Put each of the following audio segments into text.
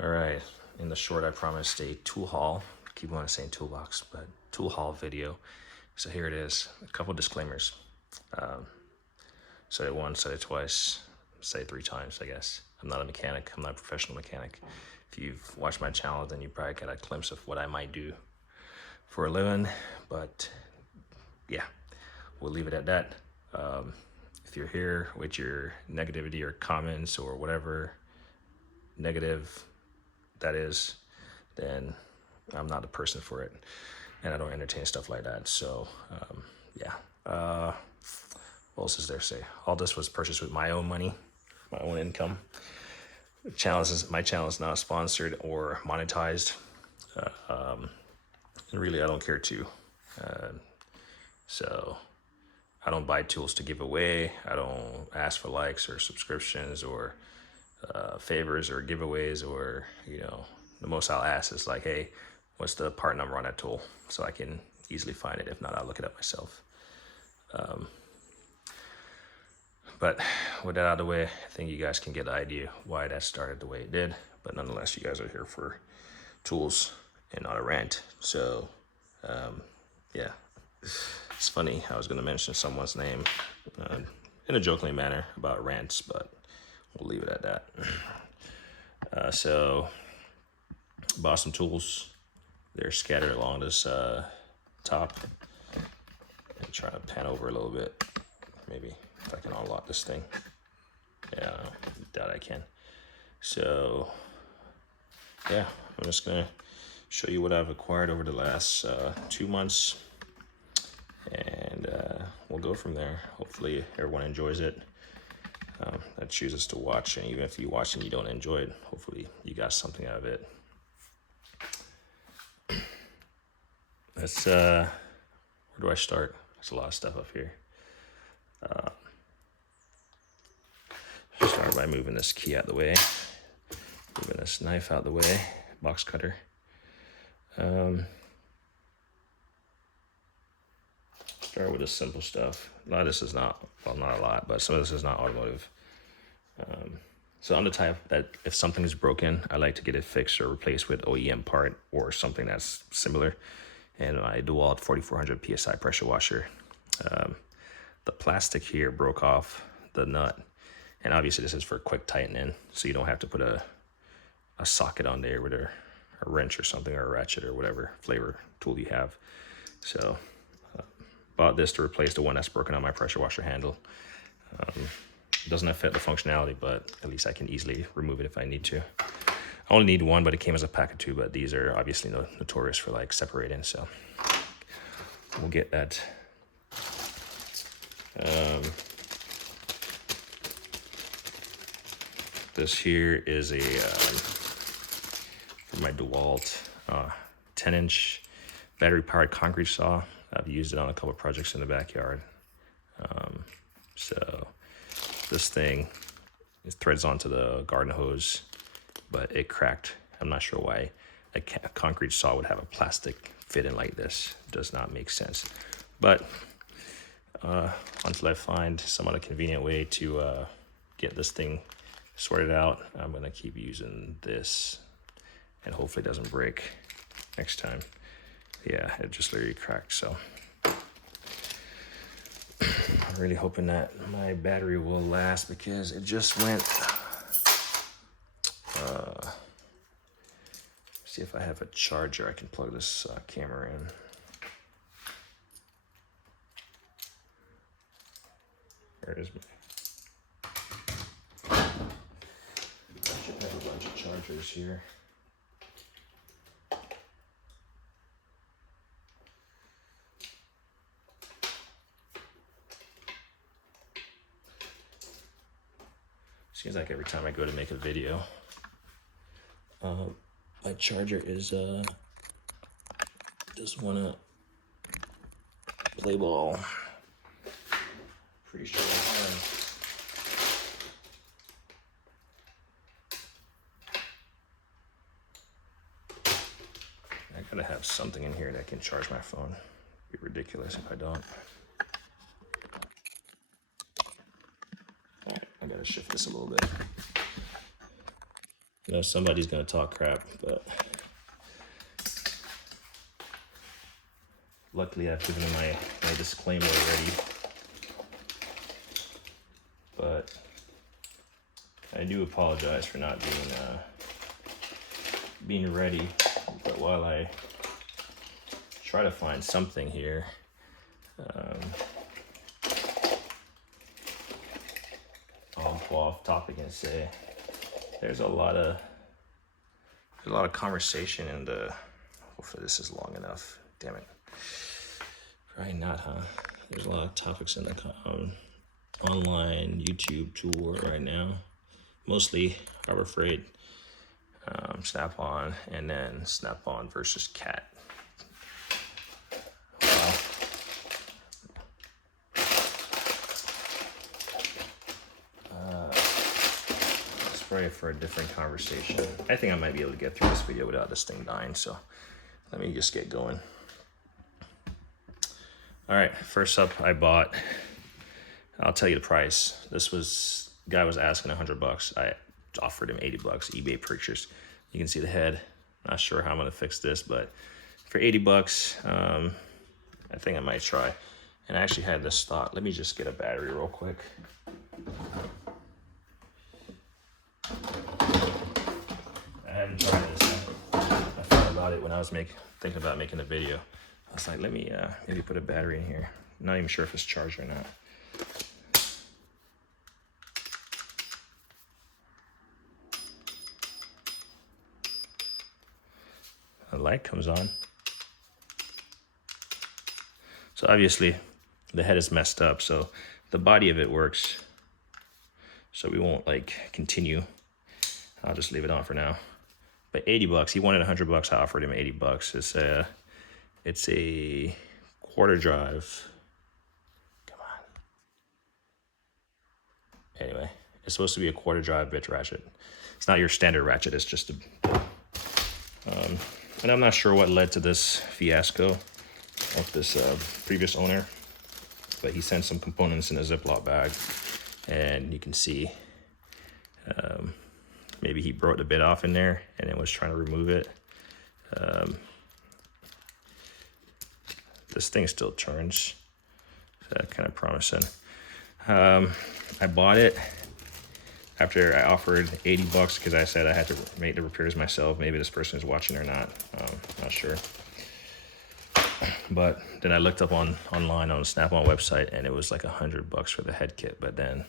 All right, in the short, I promised a tool haul. Keep on saying toolbox, but tool haul video. So here it is. A couple disclaimers. Said it once, said it twice, say it 3 times, I guess. I'm not a mechanic. I'm not a professional mechanic. If you've watched my channel, then you probably get a glimpse of what I might do for a living. But yeah, we'll leave it at that. If you're here with your negativity or comments or whatever negative that is, then I'm not the person for it, and I don't entertain stuff like that. So yeah, what else is there to say? All this was purchased with my own money, my own income. My channel is not sponsored or monetized, and really I don't care to. So I don't buy tools to give away. I don't ask for likes or subscriptions or favors or giveaways, or the most I'll ask is like, hey, what's the part number on that tool, so I can easily find it. If not, I'll look it up myself. But with that out of the way, I think you guys can get the idea why that started the way it did. But nonetheless, you guys are here for tools and not a rant. So yeah, it's funny. I was going to mention someone's name in a joking manner about rants, but we'll leave it at that. So bought some tools. They're scattered along this top. I'm trying to pan over a little bit. Maybe if I can unlock this thing. Yeah, I doubt I can. So yeah, I'm just gonna show you what I've acquired over the last 2 months, and we'll go from there. Hopefully everyone enjoys it, that chooses to watch, and even if you watch and you don't enjoy it, hopefully you got something out of it. Let's where do I start? There's a lot of stuff up here. Start by moving this key out of the way, moving this knife out of the way, box cutter. Start with the simple stuff. A lot of this is not, well, not a lot, but some of this is not automotive. So I'm the type that if something is broken, I like to get it fixed or replaced with OEM part or something that's similar. And my DeWalt 4400 PSI pressure washer. The plastic here broke off the nut. And obviously this is for quick tightening, so you don't have to put a socket on there with a wrench or something, or a ratchet or whatever flavor tool you have. So bought this to replace the one that's broken on my pressure washer handle. It doesn't affect the functionality, but at least I can easily remove it if I need to. I only need one, but it came as a pack of 2, but these are obviously notorious for like separating, so we'll get that. This here is a for my DeWalt 10-inch battery-powered concrete saw. I've used it on a couple of projects in the backyard. So this thing, it threads onto the garden hose, but it cracked. I'm not sure why a concrete saw would have a plastic fitting like this. It does not make sense. But until I find some other convenient way to get this thing sorted out, I'm gonna keep using this, and hopefully it doesn't break next time. Yeah, it just literally cracked. So I'm really hoping that my battery will last, because it just went. See if I have a charger I can plug this camera in. Where is my? I should have a bunch of chargers here. Seems like every time I go to make a video, my charger is just wanna play ball. Pretty sure I have. I gotta have something in here that can charge my phone. It'd be ridiculous if I don't. All right, I gotta shift this a little bit. You know, somebody's gonna talk crap, but luckily I've given them my disclaimer already. But I do apologize for not being ready. But while I try to find something here, I'll go off topic and say there's a lot of conversation in the. Hopefully this is long enough. Damn it. Probably not, huh? There's a lot of topics in the online YouTube tool world right now. Mostly Harbor Freight, Snap-on, and then Snap-on versus Cat. Wow. It's probably for a different conversation. I think I might be able to get through this video without this thing dying, so let me just get going. All right, first up, I'll tell you the price. Guy was asking $100. I offered him $80, eBay purchase. You can see the head. Not sure how I'm gonna fix this, but for $80, I think I might try. And I actually had this thought. Let me just get a battery real quick. I hadn't tried this. I thought about it when I was thinking about making a video. I was like, let me maybe put a battery in here. I'm not even sure if it's charged or not. The light comes on. So obviously the head is messed up, so the body of it works. So we won't like continue. I'll just leave it on for now. But $80, he wanted $100. I offered him $80. It's a quarter drive. Come on. Anyway, it's supposed to be a quarter drive bitch ratchet. It's not your standard ratchet. It's just and I'm not sure what led to this fiasco of this previous owner, but he sent some components in a Ziploc bag, and you can see maybe he broke the bit off in there and then was trying to remove it. This thing still turns, so that's kind of promising. I bought it after I offered $80 because I said I had to make the repairs myself. Maybe this person is watching or not. Not sure. But then I looked up online on the Snap-on website, and it was like $100 for the head kit. But then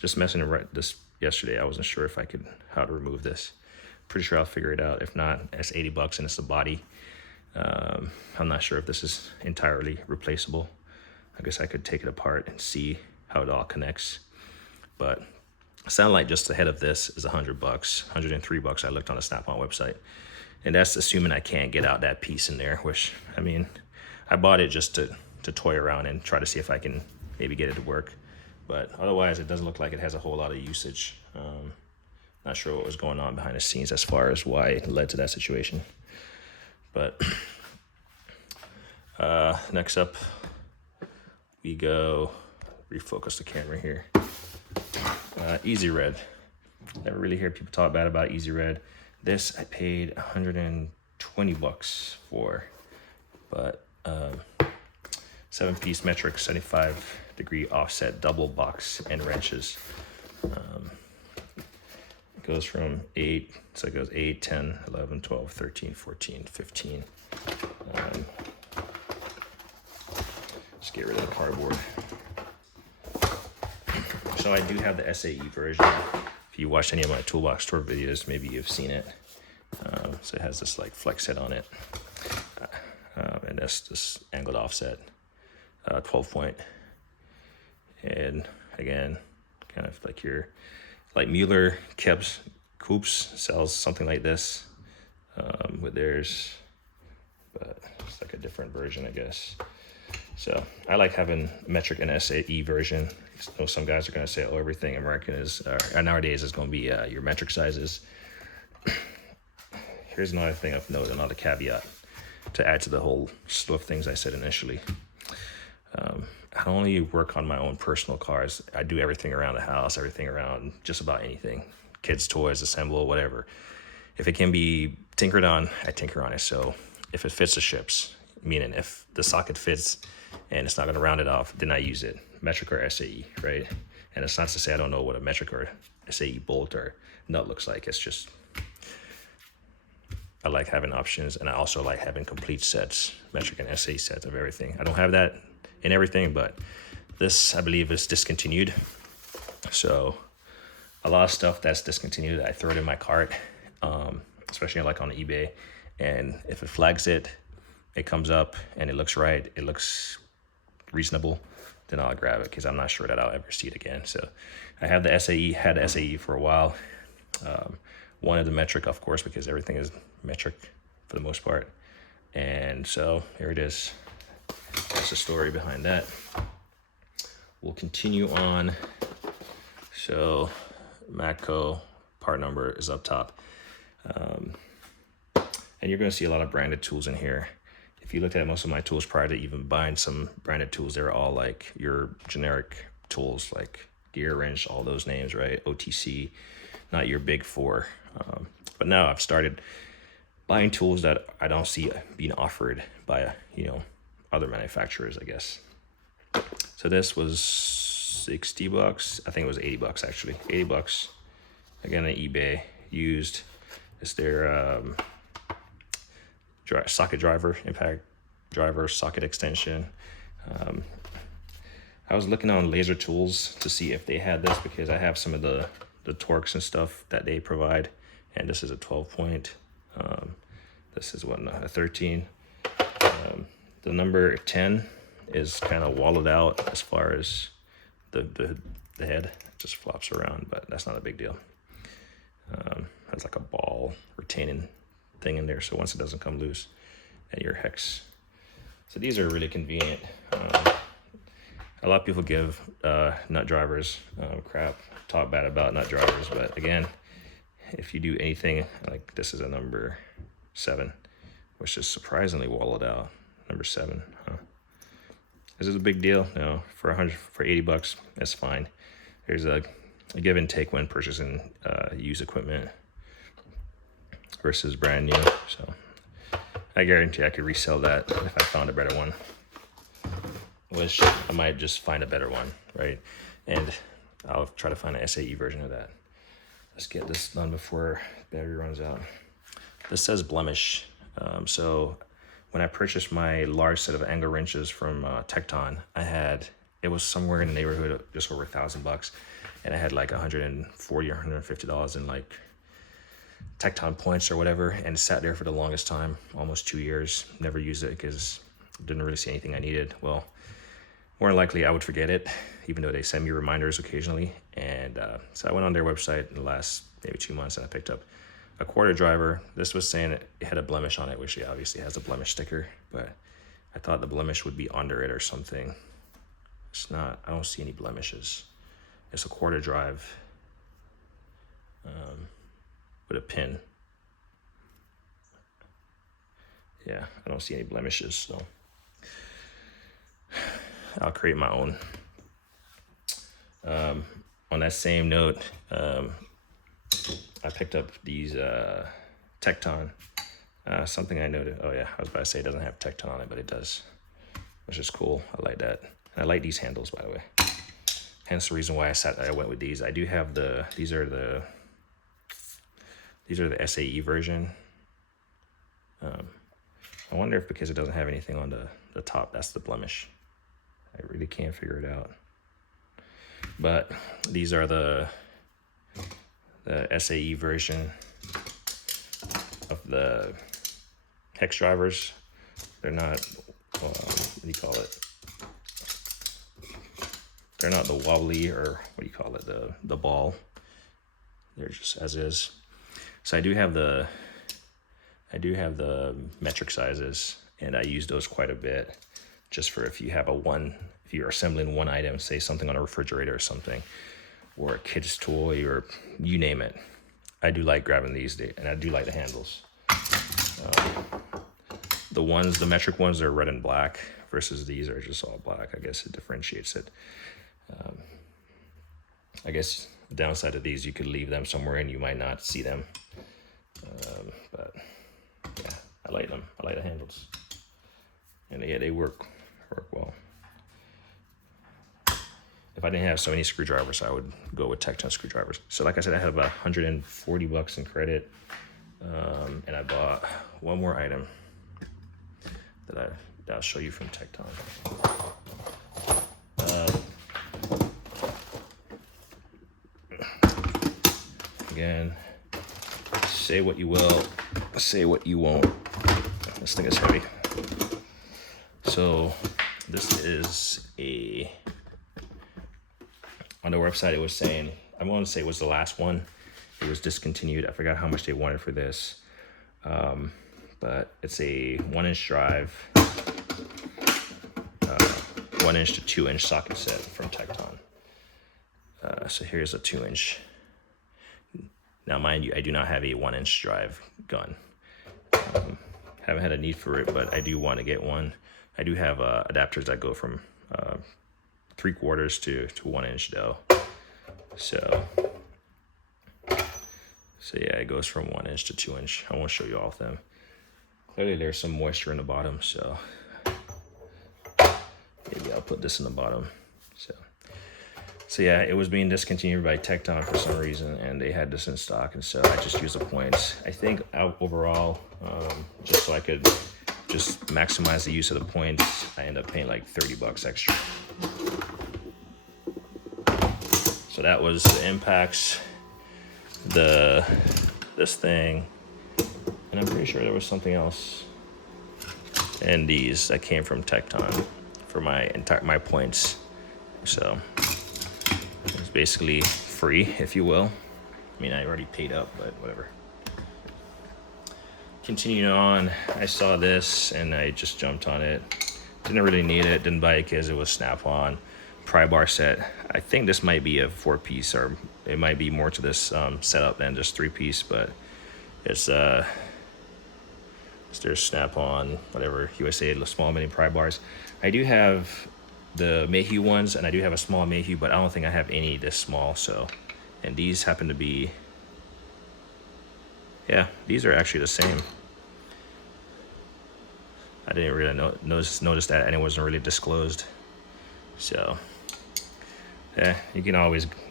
just messing around this yesterday, I wasn't sure if how to remove this. Pretty sure I'll figure it out. If not, it's $80 and it's the body. I'm not sure if this is entirely replaceable. I guess I could take it apart and see how it all connects. But it sounded like just the head of this is $100, $103 I looked on the Snap-on website. And that's assuming I can't get out that piece in there, which, I mean, I bought it just to toy around and try to see if I can maybe get it to work. But otherwise, it doesn't look like it has a whole lot of usage. Not sure what was going on behind the scenes as far as why it led to that situation. But next up, we go, refocus the camera here. Easy Red. Never really hear people talk bad about Easy Red. This I paid $120 for, but 7-piece metric 75-degree offset double box and wrenches. It goes from 8, so it goes 8, 10, 11, 12, 13, 14, 15. Just get rid of the cardboard. So I do have the SAE version. If you watched any of my Toolbox Tour videos, maybe you've seen it. So it has this like flex head on it. And that's this angled offset, 12 point. And again, kind of like Mueller Coops sells something like this with theirs, but it's like a different version, I guess. So I like having metric and SAE version. I know some guys are going to say, oh, everything American is, nowadays is going to be your metric sizes. Here's another thing of note, another caveat to add to the whole slew of things I said initially. I don't only work on my own personal cars. I do everything around the house, everything around just about anything. Kids' toys, assemble, whatever. if it can be tinkered on, I tinker on it. So if it fits, the ships, meaning if the socket fits and it's not going to round it off, then I use it, metric or SAE, right? And it's not to say I don't know what a metric or SAE bolt or nut looks like. It's just, I like having options, and I also like having complete sets, metric and SAE sets of everything. I don't have that in everything, but this, I believe, is discontinued. So a lot of stuff that's discontinued, I throw it in my cart, especially like on eBay. And if it flags it, it comes up and it looks right, it looks reasonable, then I'll grab it, because I'm not sure that I'll ever see it again. So I have the SAE, had the SAE for a while. Wanted the metric, of course, because everything is metric for the most part. And so here it is. That's the story behind that. We'll continue on. So Matco part number is up top. And you're going to see a lot of branded tools in here. If you looked at most of my tools prior to even buying some branded tools, they're all like your generic tools, like gear wrench, all those names, right? OTC, not your big four. But now I've started buying tools that I don't see being offered by, other manufacturers, I guess. So this was 60 bucks. I think it was 80 bucks actually. 80 bucks. Again, on eBay, used. It's their socket driver, impact driver, socket extension. I was looking on Laser Tools to see if they had this, because I have some of the torques and stuff that they provide. And this is a 12 point. This is what, a 13. The number 10 is kind of wallowed out as far as the head. It just flops around, but that's not a big deal. Has like a ball retaining thing in there, so once it doesn't come loose, and your hex. So these are really convenient. A lot of people give nut drivers crap, talk bad about nut drivers, but again, if you do anything, like this is a number 7, which is surprisingly wallowed out. Number 7, huh? Is it a big deal? No. For 80 bucks, that's fine. There's a give and take when purchasing used equipment versus brand new. So I guarantee I could resell that if I found a better one, which I might just find a better one, right? And I'll try to find an SAE version of that. Let's get this done before battery runs out. This says blemish. So when I purchased my large set of angle wrenches from Tecton, it was somewhere in the neighborhood of just over $1,000, and I had like $140 or $150 in like Tecton points or whatever, and it sat there for the longest time, almost 2 years. Never used it because I didn't really see anything I needed. Well, more than likely I would forget it, even though they send me reminders occasionally. And so I went on their website in the last maybe 2 months, and I picked up a quarter driver. This was saying it had a blemish on it, which it obviously has a blemish sticker, but I thought the blemish would be under it or something. It's not. I don't see any blemishes. It's a quarter drive with a pin. Yeah, I don't see any blemishes, so I'll create my own. On that same note, I picked up these Tecton. Something I noted. Oh yeah, I was about to say it doesn't have Tecton on it, but it does, which is cool. I like that. And I like these handles, by the way. Hence the reason why I went with these. I do have these are the SAE version. I wonder if because it doesn't have anything on the top, that's the blemish. I really can't figure it out. But these are the SAE version of the hex drivers. They're not, what do you call it? They're not the wobbly, or what do you call it, the ball. They're just as is. So I do have the metric sizes, and I use those quite a bit, just for if you're assembling one item, say something on a refrigerator or something, or a kid's toy, or you name it. I do like grabbing these, and I do like the handles. The metric ones are red and black, versus these are just all black. I guess it differentiates it. I guess the downside of these, you could leave them somewhere and you might not see them. But yeah, I like them. I like the handles, and yeah, they work well. If I didn't have so many screwdrivers, I would go with Tecton screwdrivers. So like I said, I had about 140 bucks in credit, and I bought one more item that I'll show you from Tecton. Again, say what you will, say what you won't. This thing is heavy. So this is on their website it was saying, I want to say it was the last one. It was discontinued. I forgot how much they wanted for this. But it's a 1-inch drive, 1-inch to 2-inch socket set from Tecton. So here's a 2-inch. Now, mind you, I do not have a 1-inch drive gun. Haven't had a need for it, but I do want to get one. I do have adapters that go from 3/4 to 1-inch though. So yeah, it goes from 1-inch to 2-inch. I won't show you all of them. Clearly there's some moisture in the bottom, so maybe I'll put this in the bottom. So yeah, it was being discontinued by Tecton for some reason, and they had this in stock, and so I just used the points. I think overall, just so I could just maximize the use of the points, I end up paying like 30 bucks extra. So that was the impacts, this thing, and I'm pretty sure there was something else. And these that came from Tecton for my points. So it's basically free, if you will. I mean, I already paid up, but whatever. Continuing on, I saw this and I just jumped on it. Didn't really need it, didn't buy it because it was snap-on. Pry bar set. I think this might be a 4-piece, or it might be more to this setup than just 3-piece, but it's their snap-on, whatever, USA small mini pry bars. I do have the Mayhew ones, and I do have a small Mayhew, but I don't think I have any this small. So, and these happen to be, yeah, these are actually the same. I didn't really notice that, and it wasn't really disclosed. So yeah, you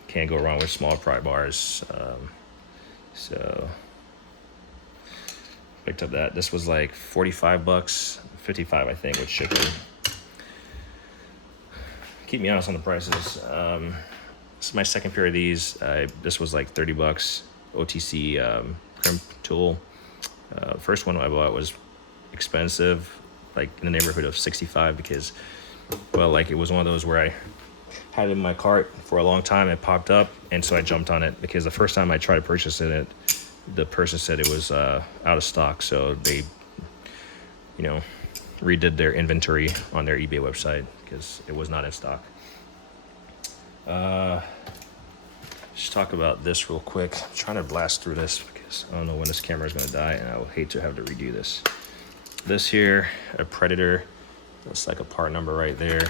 can't go wrong with small pry bars. So picked up that. This was like 45 bucks, 55 I think with shipping. Keep me honest on the prices. This is my second pair of these. This was like 30 bucks. OTC crimp tool. First one I bought was expensive, like in the neighborhood of 65, because, well, like it was one of those where I had it in my cart for a long time. It popped up, and so I jumped on it because the first time I tried to purchase it, the person said it was out of stock. So they, redid their inventory on their eBay website because it was not in stock. Just talk about this real quick. I'm trying to blast through this because I don't know when this camera is going to die, and I would hate to have to redo this. This here, a Predator. Looks like a part number right there.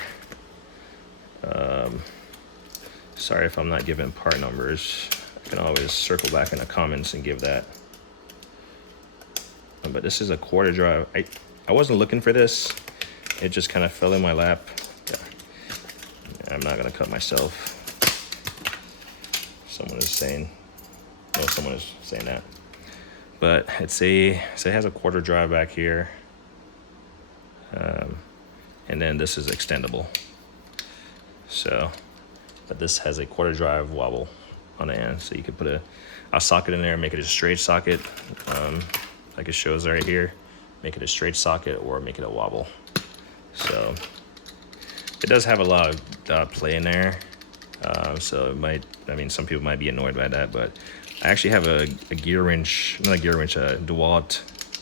Sorry if I'm not giving part numbers. I can always circle back in the comments and give that. But this is a quarter drive. I wasn't looking for this. It just kind of fell in my lap. Yeah. I'm not gonna cut myself. Someone is saying that. But so it has a quarter drive back here. And then this is extendable. So, but this has a quarter drive wobble on the end. So you could put a socket in there, make it a straight socket, like it shows right here. Make it a straight socket or make it a wobble. So it does have a lot of play in there. So some people might be annoyed by that, but I actually have a DeWalt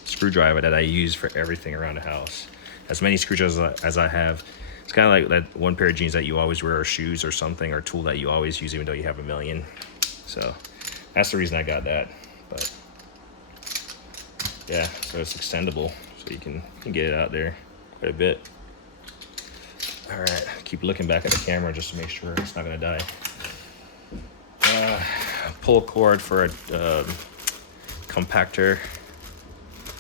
screwdriver that I use for everything around the house. As many screwdrivers as I have. It's kind of like that one pair of jeans that you always wear, or shoes or something, or tool that you always use even though you have a million. So that's the reason I got that. But yeah, so it's extendable, so you can get it out there quite a bit. All right, keep looking back at the camera just to make sure it's not gonna die. Pull cord for a compactor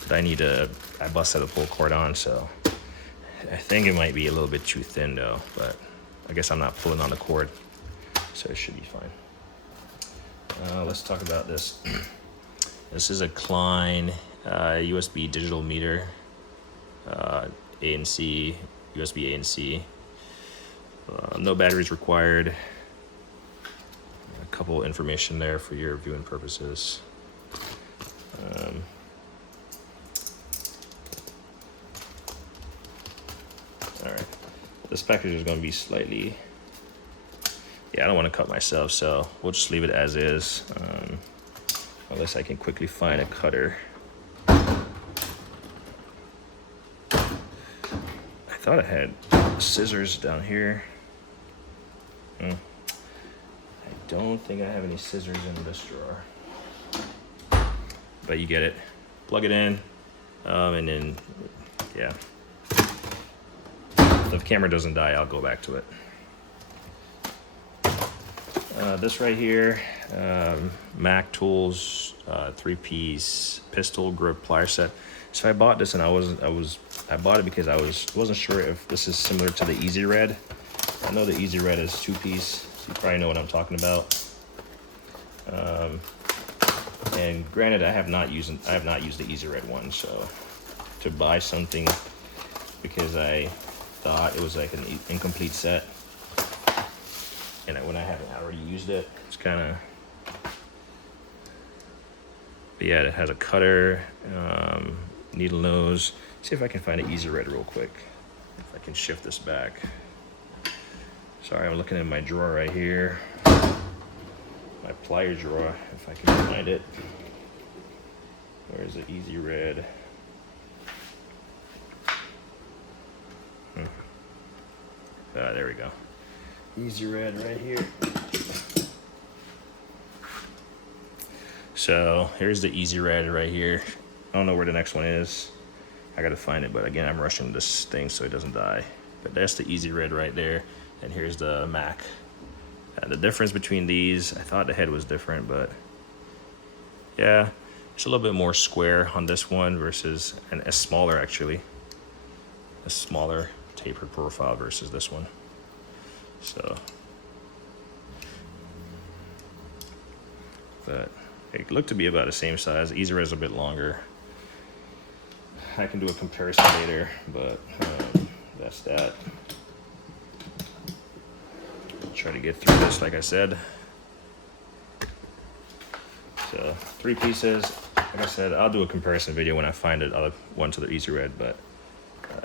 that I busted a pull cord on, so I think it might be a little bit too thin though, but I guess I'm not pulling on the cord, so it should be fine. Let's talk about this. This is a Klein USB digital meter, ANC, USB ANC. No batteries required. A couple information there for your viewing purposes. All right, this package is going to be slightly, I don't want to cut myself, so we'll just leave it as is, unless I can quickly find a cutter. I thought I had scissors down here. I don't think I have any scissors in this drawer, but you get it. Plug it in, and then, yeah. If the camera doesn't die, I'll go back to it. This right here, Mac Tools, 3-piece pistol grip plier set. So I bought this, and I bought it because I wasn't sure if this is similar to the Easy Red. I know the Easy Red is 2-piece, so you probably know what I'm talking about. And granted, I have not used the Easy Red one, so to buy something because I thought it was like an incomplete set, and when I haven't already used it, it's kind of. But yeah, it has a cutter, needle nose. See if I can find an Easy Red real quick. If I can shift this back. Sorry, I'm looking in my drawer right here. My plier drawer, if I can find it. Where's the Easy Red? There we go. Easy Red right here. So here's the Easy Red right here. I don't know where the next one is. I gotta find it, but again, I'm rushing this thing so it doesn't die. But that's the Easy Red right there, and here's the Mac. The difference between these, I thought the head was different, but yeah, it's a little bit more square on this one versus, and a smaller actually. A smaller tapered profile versus this one. So, but it looked to be about the same size. Easy Red's a bit longer. I can do a comparison later, but that's that. Try to get through this, like I said. So 3 pieces. Like I said, I'll do a comparison video when I find the other one to the Easy Red, but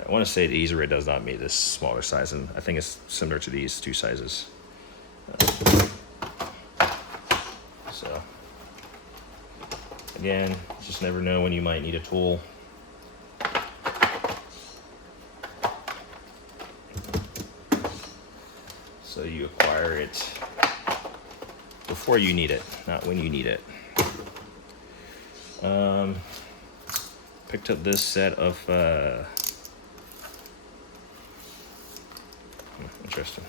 I want to say the Easy Red does not make this smaller size, and I think it's similar to these 2 sizes. So again, you just never know when you might need a tool. So you acquire it before you need it, not when you need it. Picked up this set of interesting.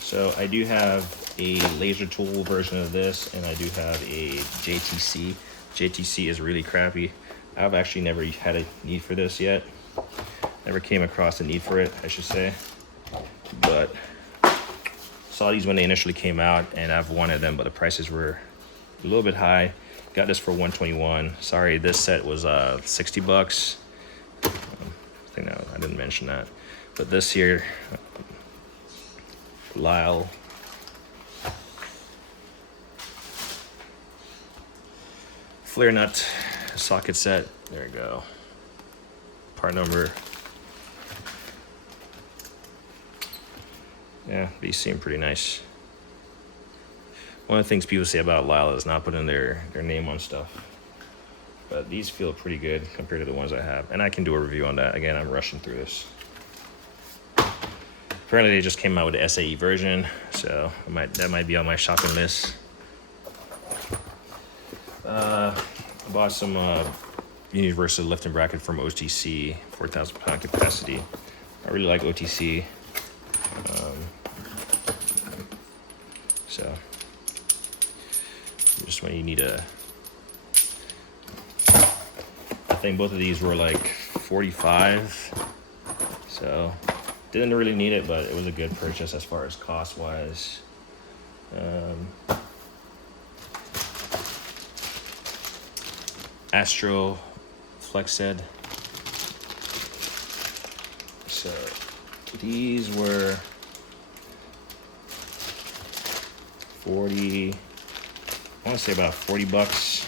So I do have a laser tool version of this, and I do have a JTC. JTC is really crappy. I've actually never had a need for this yet. Never came across a need for it, I should say. But saw these when they initially came out, and I've wanted them, but the prices were a little bit high. Got this for $121. Sorry, this set was $60. I think I didn't mention that. But this here, Lyle. Flare nut socket set. There you go. Part number. Yeah, these seem pretty nice. One of the things people say about Lyle is not putting their name on stuff. But these feel pretty good compared to the ones I have. And I can do a review on that. Again, I'm rushing through this. Apparently they just came out with the SAE version, so that might be on my shopping list. I bought some universal lifting bracket from OTC, 4,000 pound capacity. I really like OTC. So just when you need a, I think both of these were like 45, so didn't really need it, but it was a good purchase as far as cost wise. Astro Flex Head. So these were 40, I want to say about 40 bucks.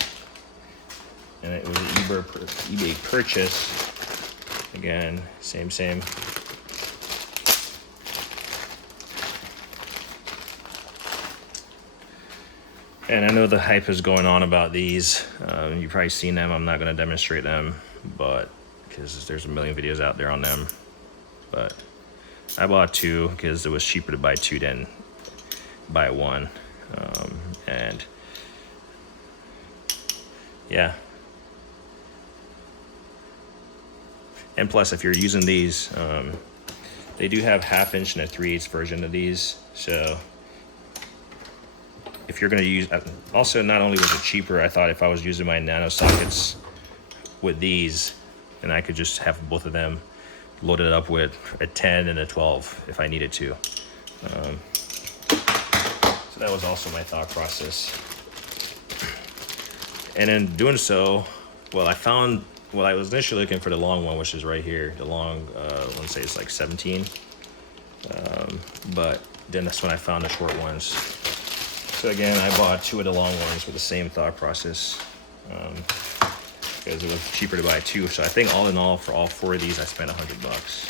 And it was an eBay purchase. Again, same. And I know the hype is going on about these. You've probably seen them. I'm not going to demonstrate them, but because there's a million videos out there on them. But I bought two because it was cheaper to buy two than buy one. And yeah. And plus, if you're using these, they do have 1/2 inch and a 3/8 version of these. So if you're going to use, also not only was it cheaper, I thought if I was using my nano sockets with these, then I could just have both of them loaded up with a 10 and a 12 if I needed to. So that was also my thought process. And in doing so, well, I found, well, I was initially looking for the long one, which is right here. The long, let's say it's like 17. But then that's when I found the short ones. So again, I bought two of the long ones with the same thought process. Because it was cheaper to buy two. So I think all in all, for all four of these, I spent $100 bucks.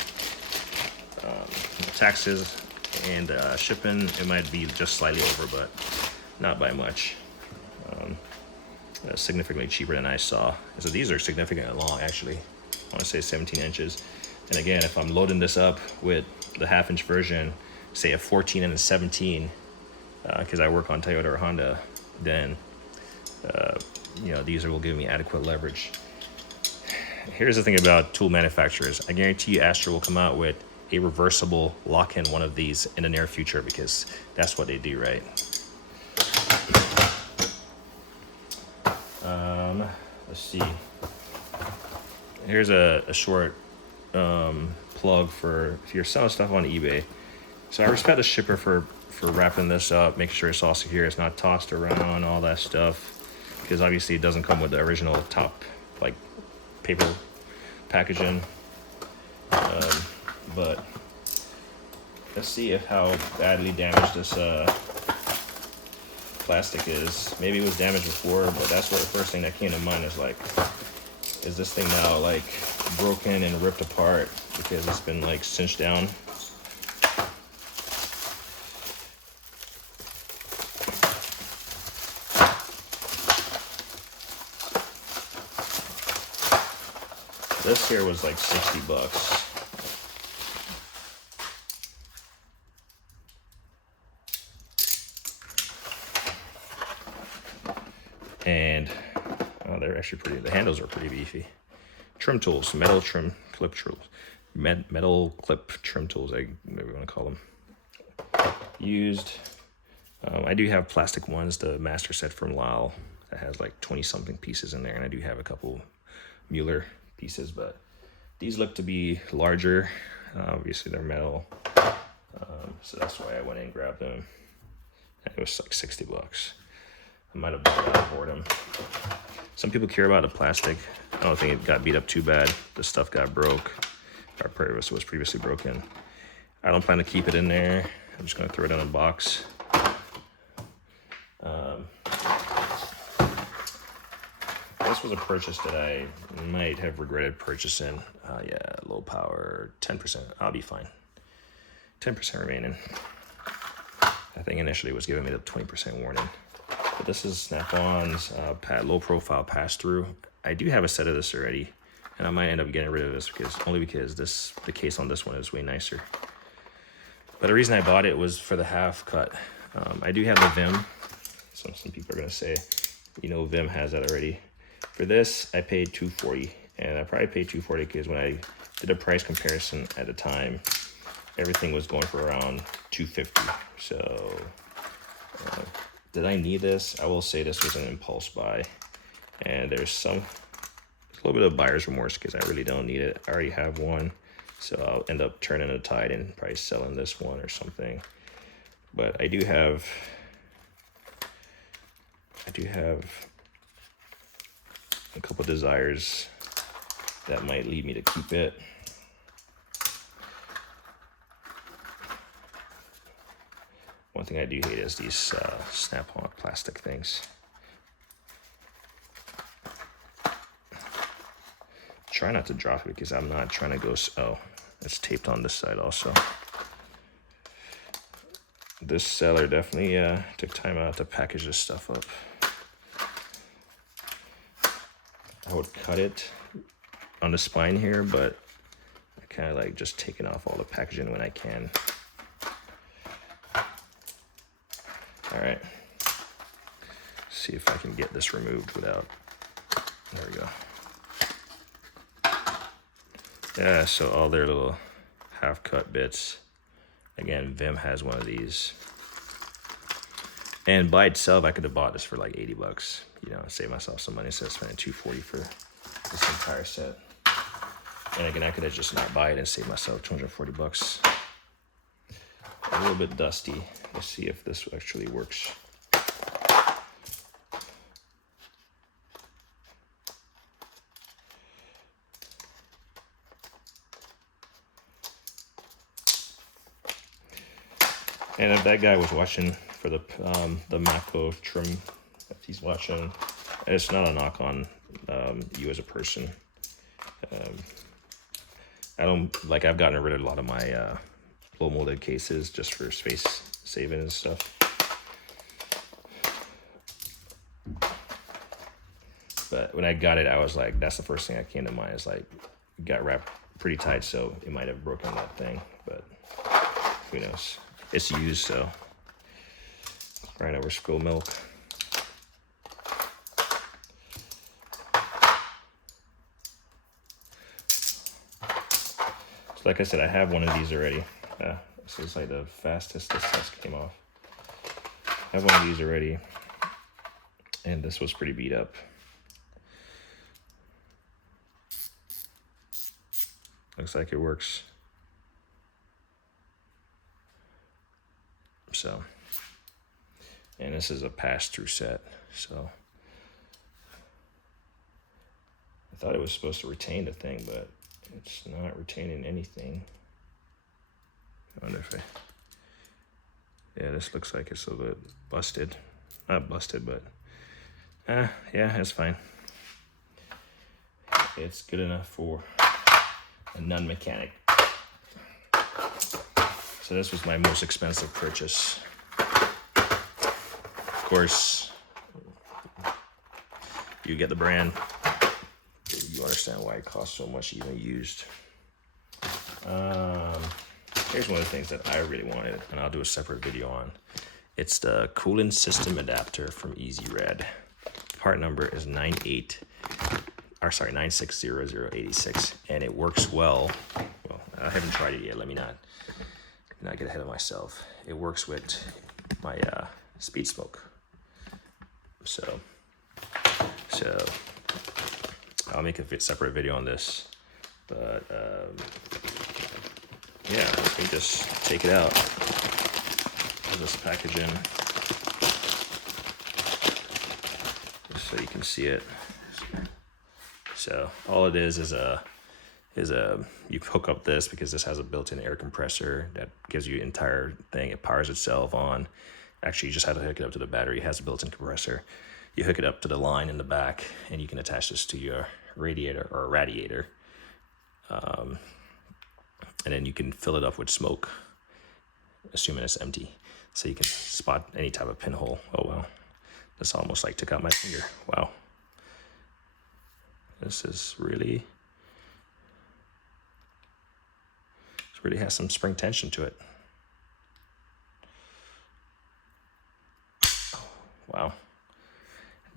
Taxes and shipping, it might be just slightly over, but not by much. Significantly cheaper than I saw. So these are significantly long, actually. I want to say 17 inches. And again, if I'm loading this up with the 1/2 inch version, say a 14 and a 17, because I work on Toyota or Honda, then you know, these will give me adequate leverage. Here's the thing about tool manufacturers. I guarantee you Astro will come out with a reversible lock-in one of these in the near future, because that's what they do, right? Let's see. Here's a short plug for if you're selling stuff on eBay. So I respect the shipper for wrapping this up, make sure it's all secure, it's not tossed around, all that stuff. Because obviously it doesn't come with the original top, like, paper packaging. But let's see how badly damaged this plastic is. Maybe it was damaged before, but that's what the first thing that came to mind is like, is this thing now like broken and ripped apart because it's been like cinched down? This here was like 60 bucks. And oh, they're actually pretty, the handles are pretty beefy. Trim tools, metal clip trim tools, I maybe want to call them. Used. I do have plastic ones, the master set from Lyle that has like 20 something pieces in there, and I do have a couple Mueller pieces, but these look to be larger. Obviously they're metal, so that's why I went in and grabbed them. And it was like 60 bucks. I might have bought that for them. Some people care about the plastic. I don't think it got beat up too bad. The stuff got broke, or was previously broken. I don't plan to keep it in there. I'm just gonna throw it in a box. This was a purchase that I might have regretted purchasing. Yeah, low power, 10%. I'll be fine. 10% remaining. I think initially it was giving me the 20% warning. But this is Snap-on's low profile pass-through. I do have a set of this already, and I might end up getting rid of this because the case on this one is way nicer. But the reason I bought it was for the half cut. I do have the Vim. Some people are gonna say, you know, Vim has that already. For this, I paid $240, and I probably paid $240 because when I did a price comparison at the time, everything was going for around $250. So did I need this? I will say this was an impulse buy, and there's a little bit of buyer's remorse because I really don't need it. I already have one, so I'll end up turning a tide and probably selling this one or something. But I do have a couple desires that might lead me to keep it. One thing I do hate is these snap-on plastic things. Try not to drop it because I'm not trying to go. Oh, it's taped on this side also. This seller definitely took time out to package this stuff up. I would cut it on the spine here, but I kind of like just taking off all the packaging when I can. All right, see if I can get this removed without, there we go. Yeah, so all their little half cut bits. Again, Vim has one of these. And by itself, I could have bought this for like 80 bucks, you know, save myself some money instead of spending $240 for this entire set. And again, I could have just not buy it and save myself 240 bucks. A little bit dusty. Let's see if this actually works. And if that guy was watching for the Matco trim, if he's watching, and it's not a knock on you as a person. I've gotten rid of a lot of my blow molded cases just for space saving and stuff. But when I got it, I was like, that's the first thing that came to mind. Is like, it got wrapped pretty tight, so it might have broken that thing, but who knows? It's used, so right over school milk. So like I said, I have one of these already. This is like the fastest this test came off. I have one of these already, and this was pretty beat up. Looks like it works. So, and this is a pass-through set, so I thought it was supposed to retain the thing, but it's not retaining anything. I wonder if yeah, this looks like it's a little bit busted. Not busted, but yeah, it's fine. It's good enough for a non-mechanic. So this was my most expensive purchase. Of course, you get the brand, you understand why it costs so much even used. Here's one of the things that I really wanted, and I'll do a separate video on. It's the cooling system adapter from Easy Red. Part number is 960086, and it works well. Well, I haven't tried it yet. Let me not get ahead of myself. It works with my speed smoke. So I'll make a separate video on this. But yeah, let me just take it out of this packaging just so you can see it. So all it is you hook up this because this has a built-in air compressor that gives you the entire thing. It powers itself on. Actually, you just have to hook it up to the battery. It has a built-in compressor. You hook it up to the line in the back, and you can attach this to your radiator or radiator. And then you can fill it up with smoke, assuming it's empty. So you can spot any type of pinhole. Oh, wow. This almost like took out my finger. Wow. This is really has some spring tension to it. Wow,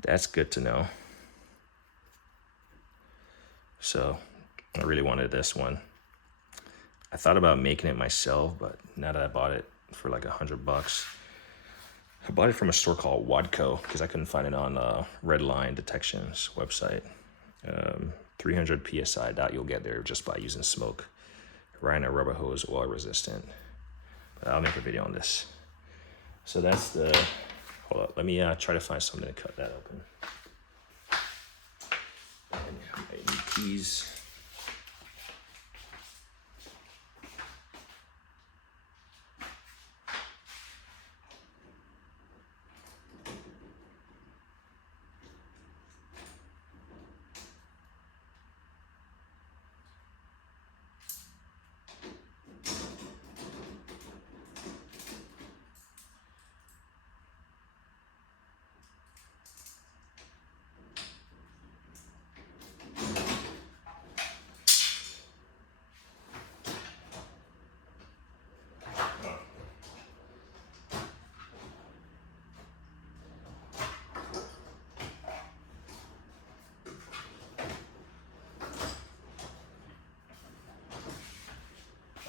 that's good to know. So I really wanted this one. I thought about making it myself, but now that I bought it for like $100, I bought it from a store called Wadco because I couldn't find it on Redline Detection's website. 300 psi dot you'll get there just by using smoke. Right, a rubber hose, oil resistant. But I'll make a video on this. So that's the, hold up, let me try to find something to cut that open. And I need keys.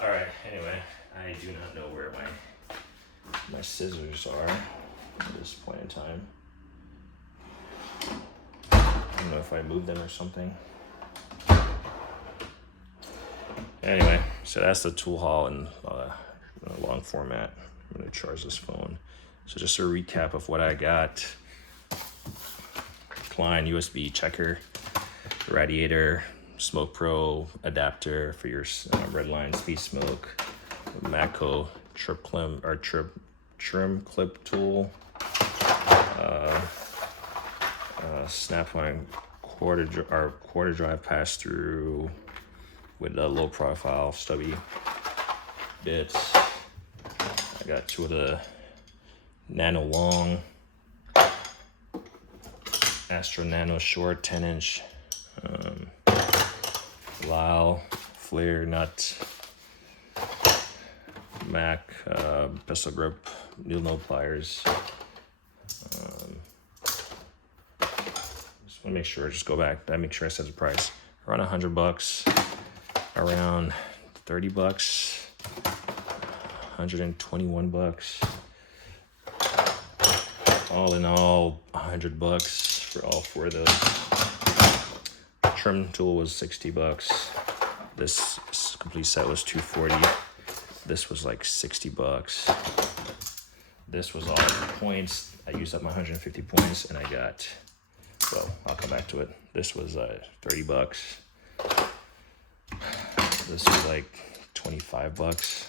Alright, anyway, I do not know where my scissors are at this point in time. I don't know if I moved them or something. Anyway, so that's the tool haul in a long format. I'm going to charge this phone. So just a recap of what I got. Klein USB checker, Radiator, Smoke Pro adapter for your Redline speed smoke, Matco trim clip tool, Snap-on quarter drive pass through with a low profile stubby bits. I got two of the nano long Astro nano short 10-inch Lyle flare nut Mac pistol grip needle nose pliers. Just want to make sure, just go back, I make sure I said the price. Around $100, around $30, $121. All in all, $100 for all four of those. Trim tool was $60. This complete set was $240. This was like $60. This was all points. I used up my 150 points and I got, well, I'll come back to it. This was $30. This was like $25.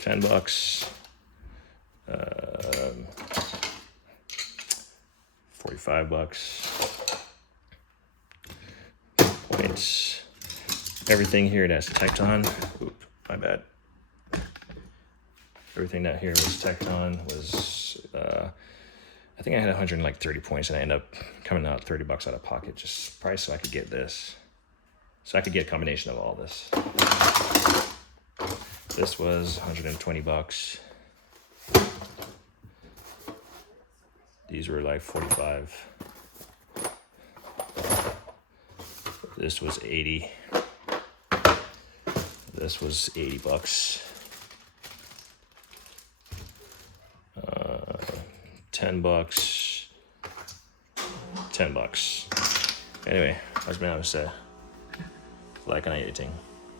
$10. 45 bucks. Points. Everything here that's Tecton. Oop, my bad. Everything that here was Tecton was I think I had 130 points and I ended up coming out $30 out of pocket, just price so I could get this. So I could get a combination of all this. This was 120 bucks. These were like 45. This was 80. This was 80 bucks. 10 bucks. 10 bucks. Anyway, I was going to say, like on editing.